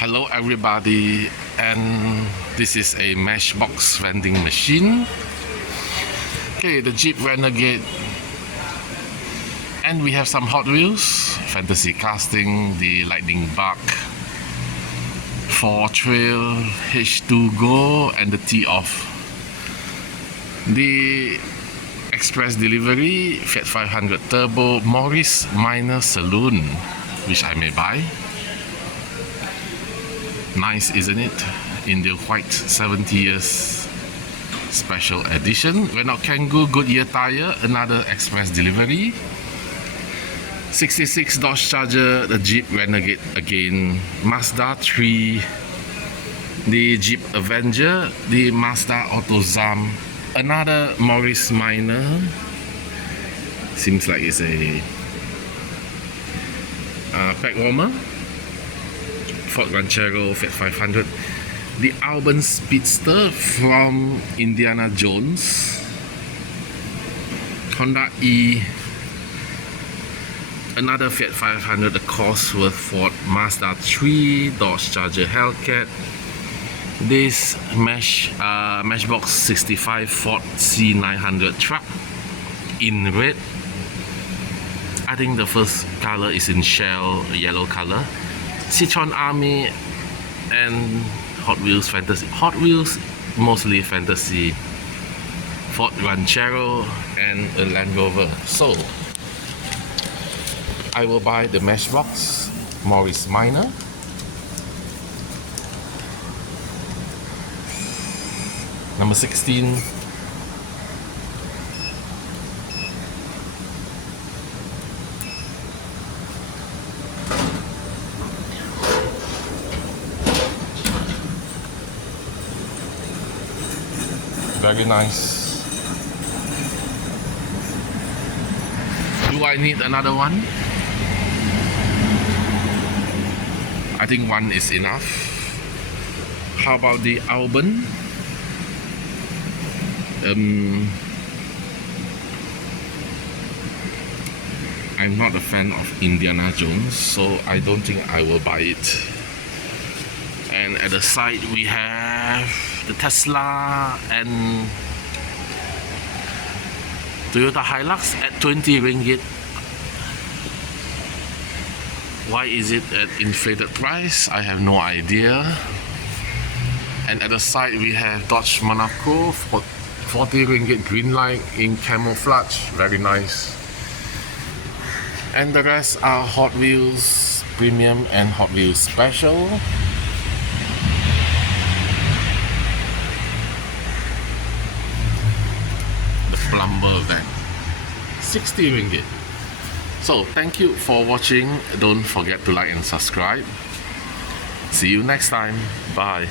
Hello everybody, and this is a Matchbox vending machine. Okay, the Jeep Renegade, and we have some Hot Wheels, fantasy casting, the lightning bug, 4 trail, H2Go, and the Tee-Off. The express delivery Fiat 500 Turbo Morris Minor Saloon, which I may buy. Nice, isn't it? In the white 70 years special edition. Renault Kangoo Goodyear tire, another express delivery. 66 Dodge Charger, the Jeep Renegade again, Mazda 3, the Jeep Avenger, the Mazda AutoZam, another Morris Minor. Seems like it's a pack warmer. Ford Ranchero Fiat 500, the Alban Speedster from Indiana Jones, Honda E, another Fiat 500, the Cosworth Ford, Mazda 3, Dodge Charger Hellcat, this Matchbox 65 Ford C900 truck in red. I think the first color is in shell yellow color. Citroen Army and Hot Wheels Fantasy. Hot Wheels mostly fantasy. Ford Ranchero and a Land Rover. So I will buy the Matchbox Morris Minor. Number 16. Very nice. Do I need another one? I think one is enough. How about the Alban? I'm not a fan of Indiana Jones, so I don't think I will buy it. And at the side we have the Tesla and Toyota Hilux at 20 ringgit. Why is it at inflated price? I have no idea. And at the side we have Dodge Monaco for 40 ringgit green light in camouflage. Very nice. And the rest are Hot Wheels Premium and Hot Wheels Special. Plumber van, 60 ringgit. So thank you for watching. Don't forget to like and subscribe. See you next time. Bye.